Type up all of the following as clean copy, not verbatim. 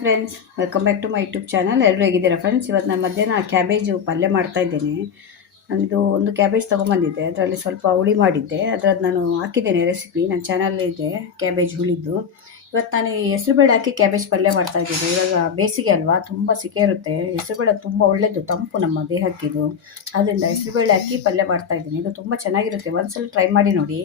Friends, welcome back to my YouTube channel. ಎಲ್ಲರೂ ಹೇಗಿದ್ದೀರಾ friends? ಇವತ್ತು ನಾನು ಮಧ್ಯಾಹ್ನ ಕ್ಯಾಬೇಜು ಪಲ್ಯ ಮಾಡ್ತಾ ಇದ್ದೇನೆ. ಇದು ಒಂದು ಕ್ಯಾಬೇಜ್ ತೊಗೊಂಬಂದಿದ್ದೆ, ಅದರಲ್ಲಿ ಸ್ವಲ್ಪ ಹುಳಿ ಮಾಡಿದ್ದೆ. ಅದರದ್ದು ನಾನು ಹಾಕಿದ್ದೇನೆ ರೆಸಿಪಿ ನನ್ನ ಚಾನಲ್ಲಿದೆ, ಕ್ಯಾಬೇಜ್ ಹುಳಿದ್ದು. ಇವತ್ತು ನಾನು ಹೆಸರುಬೇಳೆ ಹಾಕಿ ಕ್ಯಾಬೇಜ್ ಪಲ್ಯ ಮಾಡ್ತಾ ಇದ್ದೀನಿ. ಇವಾಗ ಬೇಸಿಗೆ ಅಲ್ವಾ, ತುಂಬ ಸೆಕೆ ಇರುತ್ತೆ. ಹೆಸರುಬೇಳೆ ತುಂಬ ಒಳ್ಳೆಯದು, ತಂಪು ನಮ್ಮ ದೇಹಕ್ಕಿದು. ಆದ್ದರಿಂದ ಹೆಸರುಬೇಳೆ ಹಾಕಿ ಪಲ್ಯ ಮಾಡ್ತಾ ಇದ್ದೀನಿ. ಇದು ತುಂಬ ಚೆನ್ನಾಗಿರುತ್ತೆ, ಒಂದ್ಸಲ ಟ್ರೈ ಮಾಡಿ ನೋಡಿ.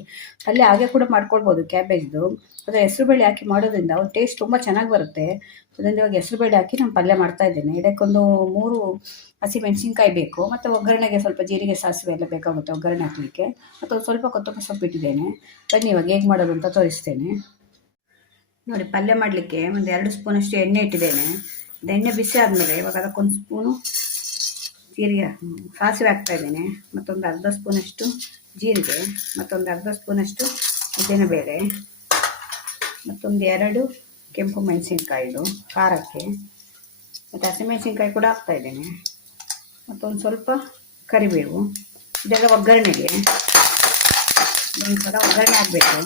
ಪಲ್ಯ ಹಾಗೆ ಕೂಡ ಮಾಡ್ಕೊಳ್ಬೋದು ಕ್ಯಾಬೇಜ್ದು. ಆದರೆ ಹೆಸರುಬೇಳೆ ಹಾಕಿ ಮಾಡೋದ್ರಿಂದ ಒಂದು ಟೇಸ್ಟ್ ತುಂಬ ಚೆನ್ನಾಗಿ ಬರುತ್ತೆ. ಅದರಿಂದ ಇವಾಗ ಹೆಸರುಬೇಳೆ ಹಾಕಿ ನಾನು ಪಲ್ಯ ಮಾಡ್ತಾ ಇದ್ದೇನೆ. ಇದಕ್ಕೊಂದು 3 ಹಸಿಮೆಣಸಿನ್ಕಾಯಿ ಬೇಕು, ಮತ್ತು ಒಗ್ಗರಣೆಗೆ ಸ್ವಲ್ಪ ಜೀರಿಗೆ ಸಾಸಿವೆ ಎಲ್ಲ ಬೇಕಾಗುತ್ತೆ ಒಗ್ಗರಣೆ ಹಾಕಲಿಕ್ಕೆ. ಮತ್ತು ಒಂದು ಸ್ವಲ್ಪ ಕೊತ್ತಂಬರಿ ಸೊಪ್ಪು ಇಟ್ಟಿದ್ದೇನೆ. ಬನ್ನಿ ಇವಾಗ ಹೇಗೆ ಮಾಡೋದು ಅಂತ ತೋರಿಸ್ತೇನೆ ನೋಡಿ. ಪಲ್ಯ ಮಾಡಲಿಕ್ಕೆ ಒಂದು 2 ಸ್ಪೂನಷ್ಟು ಎಣ್ಣೆ ಇಟ್ಟಿದ್ದೇನೆ. ಎಣ್ಣೆ ಬಿಸಿ ಆದಮೇಲೆ ಇವಾಗ ಅದಕ್ಕೊಂದು ಸ್ಪೂನು ಜೀರಿಗೆ ಸಾಸಿವೆ ಹಾಕ್ತಾ ಇದ್ದೇನೆ. ಮತ್ತೊಂದು ಅರ್ಧ ಸ್ಪೂನಷ್ಟು ಜೀರಿಗೆ, ಮತ್ತೊಂದು ಅರ್ಧ ಸ್ಪೂನಷ್ಟು ಉದ್ದಿನಬೇಳೆ, ಮತ್ತೊಂದು 2 ಕೆಂಪು ಮೆಣಸಿನ್ಕಾಯಿದು ಖಾರಕ್ಕೆ, ಮತ್ತು ಹಸಿಮೆಣಸಿನ್ಕಾಯಿ ಕೂಡ ಹಾಕ್ತಾ ಇದ್ದೇನೆ. ಮತ್ತೊಂದು ಸ್ವಲ್ಪ ಕರಿಬೇವು. ಇದೆಲ್ಲ ಒಗ್ಗರಣೆಗೆ ಒಂದು ಸಲ ಒಗ್ಗರಣೆ ಆಗಬೇಕು.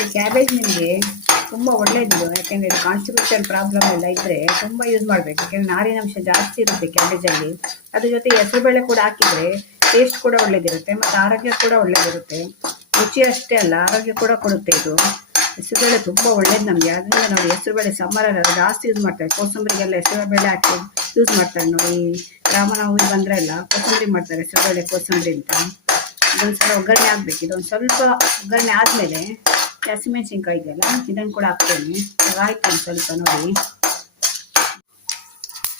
ಈ ಕ್ಯಾಬೇಜ್ ನಿಮಗೆ ತುಂಬ ಒಳ್ಳೆಯದು, ಯಾಕೆಂದರೆ ಇದು ಕಾನ್ಸ್ಟಿಪೇಷನ್ ಪ್ರಾಬ್ಲಮ್ ಎಲ್ಲ ಇದ್ದರೆ ತುಂಬ ಯೂಸ್ ಮಾಡಬೇಕು. ಯಾಕೆಂದರೆ ನಾರಿನಂಶ ಜಾಸ್ತಿ ಇರುತ್ತೆ ಕ್ಯಾಬೇಜಲ್ಲಿ. ಅದ್ರ ಜೊತೆ ಹೆಸರುಬೇಳೆ ಕೂಡ ಹಾಕಿದರೆ ಟೇಸ್ಟ್ ಕೂಡ ಒಳ್ಳೆಯದಿರುತ್ತೆ, ಮತ್ತು ಆರೋಗ್ಯ ಕೂಡ ಒಳ್ಳೆಯದಿರುತ್ತೆ. ರುಚಿ ಅಷ್ಟೇ ಅಲ್ಲ, ಆರೋಗ್ಯ ಕೂಡ ಕೊಡುತ್ತೆ ಇದು. ಹೆಸರುಬೇಳೆ ತುಂಬ ಒಳ್ಳೇದು ನಮಗೆ. ಅದರಿಂದ ನೋಡಿ, ಹೆಸರುಬೇಳೆ ಸಮ್ಮರೆಲ್ಲ ಜಾಸ್ತಿ ಯೂಸ್ ಮಾಡ್ತಾರೆ. ಕೋಸಂಬರಿಗೆಲ್ಲ ಹೆಸರುಬೇಳೆ ಹಾಕಿ ಯೂಸ್ ಮಾಡ್ತಾರೆ ನೋಡಿ. ರಾಮನವಮಿ ಬಂದರೆ ಎಲ್ಲ ಕೋಸಂಬರಿ ಮಾಡ್ತಾರೆ, ಹೆಸರುಬೇಳೆ ಕೋಸಂಬರಿ ಅಂತ. ಇದೊಂದು ಸಲ ಒಗ್ಗರಣೆ ಆಗಬೇಕು. ಇದೊಂದು ಸ್ವಲ್ಪ ಒಗ್ಗರಣೆ ಆದಮೇಲೆ ಹಸಿಮೆಣಸಿನ್ಕಾಯಿ ಇದೆಯಲ್ಲ, ಇದನ್ನು ಕೂಡ ಹಾಕ್ತೇನೆ. ಆಯ್ತು ಒಂದು ಸ್ವಲ್ಪ ನೋಡಿ.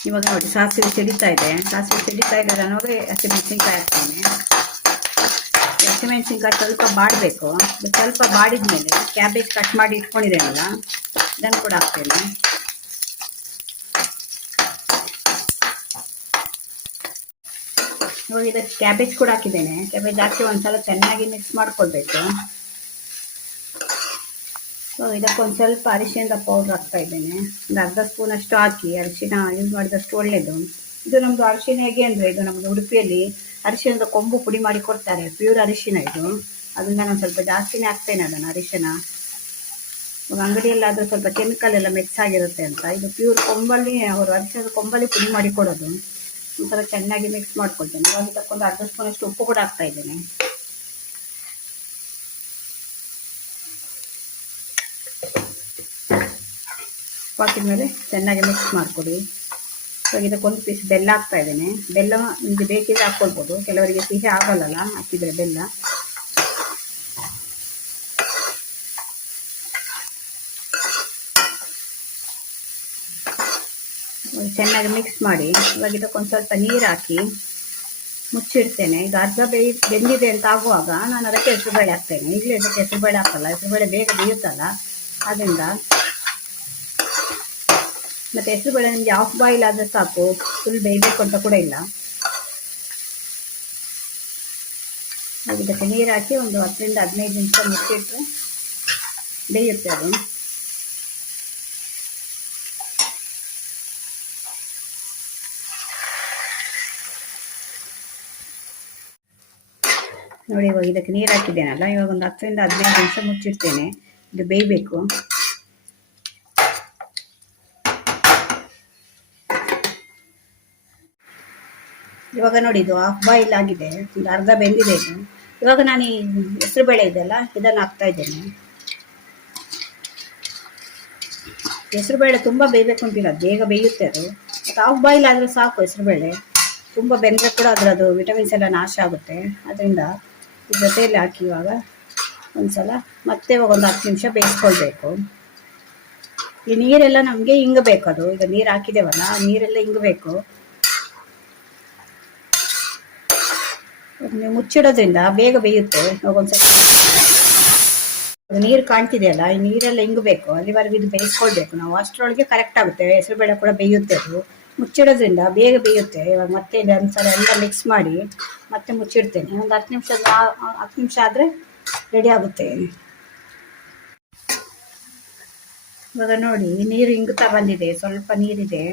ಇವಾಗ ನೋಡಿ ಸಾಸಿವೆ ಸಿಡಿತಾ ಇದೆ. ಸಾಸಿವೆ ಸಿಡಿತಾ ಇದೆ ನೋಡಿ, ಹಸಿಮೆಣಸಿನ್ಕಾಯಿ ಹಾಕ್ತೇನೆ. ಹಸಿಮೆಣಸಿನ್ಕಾಯಿ ಸ್ವಲ್ಪ ಬಾಡಬೇಕು. ಸ್ವಲ್ಪ ಬಾಡಿದ ಮೇಲೆ ಕ್ಯಾಬೇಜ್ ಕಟ್ ಮಾಡಿ ಇಟ್ಕೊಂಡಿದ್ದೇನಲ್ಲ, ಇದನ್ನು ಕೂಡ ಹಾಕ್ತೇನೆ. ನೋಡಿ, ಇದಕ್ಕೆ ಕ್ಯಾಬೇಜ್ ಕೂಡ ಹಾಕಿದ್ದೇನೆ. ಕ್ಯಾಬೇಜ್ ಹಾಕಿ ಒಂದ್ಸಲ ಚೆನ್ನಾಗಿ ಮಿಕ್ಸ್ ಮಾಡ್ಕೊಳ್ಬೇಕು. ಸೊ ಇದಕ್ಕೊಂದು ಸ್ವಲ್ಪ ಅರಿಶಿಣದ ಪೌಡ್ರ್ ಹಾಕ್ತಾ ಇದ್ದೇನೆ. ಒಂದು ಅರ್ಧ ಸ್ಪೂನಷ್ಟು ಹಾಕಿ. ಅರಿಶಿಣ ಯೂಸ್ ಮಾಡಿದಷ್ಟು ಒಳ್ಳೆಯದು. ಇದು ನಮ್ಮದು ಅರಿಶಿಣ ಹೇಗೆ ಅಂದರೆ, ಇದು ನಮ್ಮದು ಉಡುಪಿಯಲ್ಲಿ ಅರಿಶಿಣದ ಕೊಂಬು ಪುಡಿ ಮಾಡಿ ಕೊಡ್ತಾರೆ, ಪ್ಯೂರ್ ಅರಿಶಿಣ ಇದು. ಅದರಿಂದ ನಾನು ಸ್ವಲ್ಪ ಜಾಸ್ತಿನೇ ಹಾಕ್ತೇನೆ ಅದನ್ನು ಅರಿಶಿಣ. ಇವಾಗ ಅಂಗಡಿಯಲ್ಲಾದರೂ ಸ್ವಲ್ಪ ಕೆಮಿಕಲ್ ಎಲ್ಲ ಮಿಕ್ಸ್ ಆಗಿರುತ್ತೆ ಅಂತ, ಇದು ಪ್ಯೂರ್ ಕೊಂಬಲ್ಲಿ, ಅವರು ಅರಿಶಿಣದ ಕೊಂಬಲ್ಲಿ ಪುಡಿ ಮಾಡಿ ಕೊಡೋದು. ಒಂಥರ ಚೆನ್ನಾಗಿ ಮಿಕ್ಸ್ ಮಾಡ್ಕೊಳ್ತೇನೆ. ಇವಾಗ ಇದಕ್ಕೊಂದು ಅರ್ಧ ಸ್ಪೂನಷ್ಟು ಉಪ್ಪು ಕೂಡ ಹಾಕ್ತಾ ಇದ್ದೇನೆ. ಹಾಕಿದ ಮೇಲೆ ಚೆನ್ನಾಗಿ ಮಿಕ್ಸ್ ಮಾಡಿಕೊಡಿ. ಇವಾಗ ಇದಕ್ಕೊಂದು ಪೀಸ್ ಬೆಲ್ಲ ಹಾಕ್ತಾ ಇದ್ದೇನೆ. ಬೆಲ್ಲ ನಿಮಗೆ ಬೇಕಿದ್ರೆ ಹಾಕ್ಕೊಳ್ಬೋದು, ಕೆಲವರಿಗೆ ಸಿಹಿ ಆಗಲ್ಲ ಹಾಕಿದರೆ ಬೆಲ್ಲ. ಚೆನ್ನಾಗಿ ಮಿಕ್ಸ್ ಮಾಡಿ ಇವಾಗ ಇದಕ್ಕೊಂದು ಸ್ವಲ್ಪ ನೀರು ಹಾಕಿ ಮುಚ್ಚಿಡ್ತೇನೆ. ಇದು ಅರ್ಧ ಬೆಂದಿದೆ ಅಂತ ಆಗುವಾಗ ನಾನು ಅದಕ್ಕೆ ಹೆಸರುಬೇಳೆ ಹಾಕ್ತೇನೆ. ಈಗಲೇ ಇದಕ್ಕೆ ಹೆಸರುಬೇಳೆ ಹಾಕಲ್ಲ, ಹೆಸರುಬೇಳೆ ಬೇಗ ಬೇಯುತ್ತಲ್ಲ ಆದ್ದರಿಂದ. ಮತ್ತು ಹೆಸರುಬೇಳೆ ನಿಮಗೆ ಹಾಫ್ ಬಾಯ್ಲ್ ಆದರೆ ಸಾಕು, ಫುಲ್ ಬೇಯಬೇಕು ಅಂತ ಕೂಡ ಇಲ್ಲ. ಇದಕ್ಕೆ ನೀರು ಹಾಕಿ ಒಂದು 10 ರಿಂದ 15 ನಿಮಿಷ ಮುಚ್ಚಿಟ್ರೆ ಬೇಯುತ್ತೆ ಅದು. ನೋಡಿ, ಇವಾಗ ಇದಕ್ಕೆ ನೀರು ಹಾಕಿದ್ದೇನಲ್ಲ, ಇವಾಗ ಒಂದು 10 ರಿಂದ 15 ನಿಮಿಷ ಮುಚ್ಚಿಡ್ತೇನೆ. ಇದು ಬೇಯಬೇಕು. ಇವಾಗ ನೋಡಿ, ಇದು ಹಾಫ್ ಬಾಯ್ಲ್ ಆಗಿದೆ, ಒಂದು ಅರ್ಧ ಬೆಂದಿದೆ ಇದು. ಇವಾಗ ನಾನು ಈ ಹೆಸರುಬೇಳೆ ಇದೆಯಲ್ಲ, ಇದನ್ನು ಹಾಕ್ತಾ ಇದ್ದೇನೆ. ಹೆಸರುಬೇಳೆ ತುಂಬ ಬೇಯಬೇಕು ಅಂತಿಲ್ಲ, ಬೇಗ ಬೇಯುತ್ತೆ ಅದು. ಮತ್ತು ಹಾಫ್ ಬಾಯ್ಲ್ ಆದರೆ ಸಾಕು ಹೆಸರುಬೇಳೆ. ತುಂಬ ಬೆಂದರೆ ಕೂಡ ಅದರದ್ದು ವಿಟಮಿನ್ಸ್ ಎಲ್ಲ ನಾಶ ಆಗುತ್ತೆ. ಅದರಿಂದ ಜೊತೆಯಲ್ಲಿ ಹಾಕಿ ಇವಾಗ ಒಂದ್ಸಲ ಮತ್ತೆ ಇವಾಗ ಒಂದು 10 ನಿಮಿಷ ಬೇಯಿಸ್ಕೊಳ್ಬೇಕು. ಈ ನೀರೆಲ್ಲ ನಮಗೆ ಇಂಗಬೇಕು. ಅದು ಈಗ ನೀರು ಹಾಕಿದ್ದೇವಲ್ಲ, ನೀರೆಲ್ಲ ಇಂಗಬೇಕು. ನೀವು ಮುಚ್ಚಿಡೋದ್ರಿಂದ ಬೇಗ ಬೇಯುತ್ತೆ. ಇವಾಗ ಒಂದು ಸ್ವಲ್ಪ ನೀರು ಕಾಣ್ತಿದೆಯಲ್ಲ, ಈ ನೀರೆಲ್ಲ ಇಂಗಬೇಕು, ಅಲ್ಲಿವರೆಗೂ ಇದು ಬೇಯಿಸ್ಕೊಳ್ಬೇಕು ನಾವು. ಅಷ್ಟರೊಳಗೆ ಕರೆಕ್ಟ್ ಆಗುತ್ತೆ, ಹೆಸರುಬೇಳೆ ಕೂಡ ಬೇಯುತ್ತೆ. ಅದು ಮುಚ್ಚಿಡೋದ್ರಿಂದ ಬೇಗ ಬೇಯುತ್ತೆ. ಇವಾಗ ಮತ್ತೆ ಒಂದ್ಸಲ ಎಲ್ಲ ಮಿಕ್ಸ್ ಮಾಡಿ ಮತ್ತೆ ಮುಚ್ಚಿಡ್ತೇನೆ. ಒಂದು 10 ನಿಮಿಷ ಆದರೆ ರೆಡಿ ಆಗುತ್ತೆ. ಇವಾಗ ನೋಡಿ, ನೀರು ಇಂಗುತ್ತಾ ಬಂದಿದೆ, ಸ್ವಲ್ಪ ನೀರಿದೆ.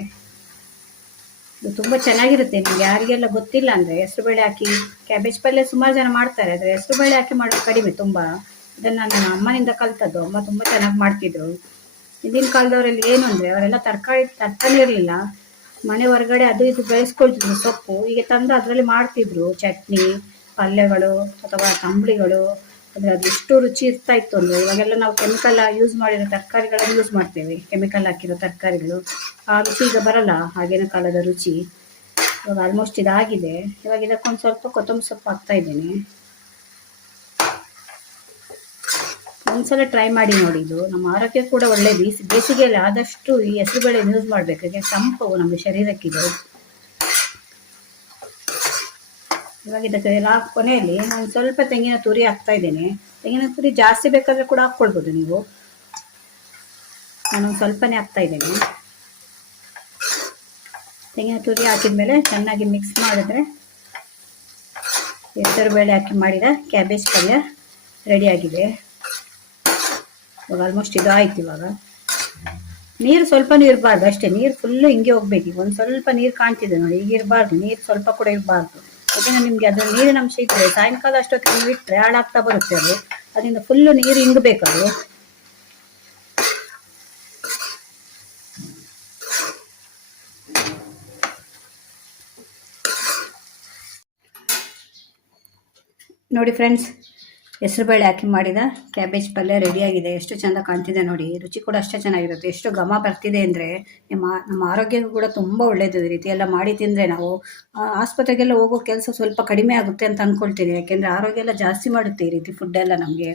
ಇದು ತುಂಬ ಚೆನ್ನಾಗಿರುತ್ತೆ. ನಿಮಗೆ ಯಾರಿಗೆಲ್ಲ ಗೊತ್ತಿಲ್ಲ ಅಂದರೆ ಹೆಸರುಬೇಳೆ ಹಾಕಿ ಕ್ಯಾಬೇಜ್ ಪಲ್ಯ ಸುಮಾರು ಜನ ಮಾಡ್ತಾರೆ, ಆದರೆ ಹೆಸರುಬೇಳೆ ಹಾಕಿ ಮಾಡೋದು ಕಡಿಮೆ ತುಂಬ. ಇದನ್ನು ನನ್ನ ಅಮ್ಮನಿಂದ ಕಲಿತದ್ದು. ಅಮ್ಮ ತುಂಬ ಚೆನ್ನಾಗಿ ಮಾಡ್ತಿದ್ರು. ಹಿಂದಿನ ಕಾಲದವರಲ್ಲಿ ಏನು ಅಂದರೆ ಅವರೆಲ್ಲ ತರಕಾರಿ ತರ್ತಾನೆ ಇರಲಿಲ್ಲ, ಮನೆ ಹೊರಗಡೆ ಅದು ಇದು ಬೆಳೆಸ್ಕೊಳ್ತಿದ್ರು ಸೊಪ್ಪು. ಈಗ ತಂದು ಅದರಲ್ಲಿ ಮಾಡ್ತಿದ್ರು ಚಟ್ನಿ, ಪಲ್ಯಗಳು ಅಥವಾ ತಂಬಳಿಗಳು. ಅಂದರೆ ಅದು ಎಷ್ಟು ರುಚಿ ಇರ್ತಾ ಇತ್ತು ಅಂದರೆ, ಇವಾಗೆಲ್ಲ ನಾವು ಕೆಮಿಕಲ್ ಯೂಸ್ ಮಾಡಿರೋ ತರಕಾರಿಗಳನ್ನು ಯೂಸ್ ಮಾಡ್ತೇವೆ, ಕೆಮಿಕಲ್ ಹಾಕಿರೋ ತರಕಾರಿಗಳು. ಆ ರುಚಿ ಈಗ ಬರಲ್ಲ, ಆಗಿನ ಕಾಲದ ರುಚಿ. ಇವಾಗ ಆಲ್ಮೋಸ್ಟ್ ಇದಾಗಿದೆ. ಇವಾಗ ಇದಕ್ಕೊಂದು ಸ್ವಲ್ಪ ಕೊತ್ತಂಬರಿ ಸೊಪ್ಪು ಹಾಕ್ತಾ ಇದ್ದೀನಿ. ಒಂದ್ಸಲ ಟ್ರೈ ಮಾಡಿ ನೋಡಿ, ಇದು ನಮ್ಮ ಆರೋಗ್ಯ ಕೂಡ ಒಳ್ಳೇದು. ಈ ಬೇಸಿಗೆಯಲ್ಲಿ ಆದಷ್ಟು ಈ ಹೆಸರುಬೇಳೆ ಯೂಸ್ ಮಾಡಬೇಕು, ಯಾಕೆ ತಂಪು ನಮ್ಮ ಶರೀರಕ್ಕಿದೆ. ಇವಾಗ ಇದಕ್ಕೆ ಕೊನೆಯಲ್ಲಿ ನಾನು ಸ್ವಲ್ಪ ತೆಂಗಿನ ತುರಿ ಹಾಕ್ತಾ ಇದ್ದೇನೆ. ತೆಂಗಿನ ತುರಿ ಜಾಸ್ತಿ ಬೇಕಾದರೆ ಕೂಡ ಹಾಕ್ಕೊಳ್ಬೋದು ನೀವು. ನಾನೊಂದು ಸ್ವಲ್ಪನೇ ಹಾಕ್ತಾ ಇದ್ದೇನೆ. ತೆಂಗಿನ ತುರಿ ಹಾಕಿದ್ಮೇಲೆ ಚೆನ್ನಾಗಿ ಮಿಕ್ಸ್ ಮಾಡಿದ್ರೆ ಹೆಸರುಬೇಳೆ ಹಾಕಿ ಮಾಡಿದ ಕ್ಯಾಬೇಜ್ ಪಲ್ಯ ರೆಡಿಯಾಗಿದೆ. ಇವಾಗ ಆಲ್ಮೋಸ್ಟ್ ಇದು ಆಯ್ತು. ಇವಾಗ ನೀರು ಸ್ವಲ್ಪನೂ ಇರಬಾರ್ದು ಅಷ್ಟೇ, ನೀರು ಫುಲ್ಲು ಹಿಂಗೆ ಹೋಗ್ಬೇಕು. ಈಗ ಒಂದು ಸ್ವಲ್ಪ ನೀರು ಕಾಣ್ತಿದೆ ನೋಡಿ, ಈಗ ಇರಬಾರ್ದು, ನೀರು ಸ್ವಲ್ಪ ಕೂಡ ಇರಬಾರ್ದು. ಯಾಕೆಂದರೆ ನಿಮಗೆ ಅದರ ನೀರಿನ ಅಂಶ ಇದ್ದರೆ ಸಾಯಂಕಾಲ ಅಷ್ಟೊತ್ತಿಗೆ ನೀವು ಇಟ್ಟರೆ ಹಾಳಾಗ್ತಾ ಬರುತ್ತೆ ಅದು. ಅದರಿಂದ ಫುಲ್ಲು ನೀರು ಹಿಂಗಬೇಕು ಅದು. ನೋಡಿ ಫ್ರೆಂಡ್ಸ್, ಹೆಸರುಬೇಳೆ ಹಾಕಿ ಮಾಡಿದ ಕ್ಯಾಬೇಜ್ ಪಲ್ಯ ರೆಡಿಯಾಗಿದೆ. ಎಷ್ಟು ಚೆಂದ ಕಾಣ್ತಿದೆ ನೋಡಿ, ರುಚಿ ಕೂಡ ಅಷ್ಟೇ ಚೆನ್ನಾಗಿರುತ್ತೆ. ಎಷ್ಟು ಘಮ ಬರ್ತಿದೆ ಅಂದರೆ ನಮ್ಮ ಆರೋಗ್ಯಕ್ಕೂ ಕೂಡ ತುಂಬ ಒಳ್ಳೆಯದು. ಈ ರೀತಿ ಎಲ್ಲ ಮಾಡಿ ತಿಂದರೆ ನಾವು ಆಸ್ಪತ್ರೆಗೆಲ್ಲ ಹೋಗೋ ಕೆಲಸ ಸ್ವಲ್ಪ ಕಡಿಮೆ ಆಗುತ್ತೆ ಅಂತ ಅಂದ್ಕೊಳ್ತೀನಿ. ಯಾಕೆಂದರೆ ಆರೋಗ್ಯ ಎಲ್ಲ ಜಾಸ್ತಿ ಮಾಡುತ್ತೆ ಈ ರೀತಿ ಫುಡ್ಡೆಲ್ಲ ನಮಗೆ.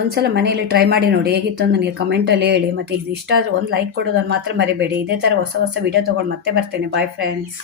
ಒಂದ್ಸಲ ಮನೆಯಲ್ಲಿ ಟ್ರೈ ಮಾಡಿ ನೋಡಿ, ಹೇಗಿತ್ತು ನನಗೆ ಕಮೆಂಟಲ್ಲಿ ಹೇಳಿ. ಮತ್ತು ಇದು ಇಷ್ಟ ಆದರೆ ಒಂದು ಲೈಕ್ ಕೊಡೋದನ್ನು ಮಾತ್ರ ಮರಿಬೇಡಿ. ಇದೇ ಥರ ಹೊಸ ಹೊಸ ವಿಡಿಯೋ ತೊಗೊಂಡು ಮತ್ತೆ ಬರ್ತೇನೆ. Bye friends.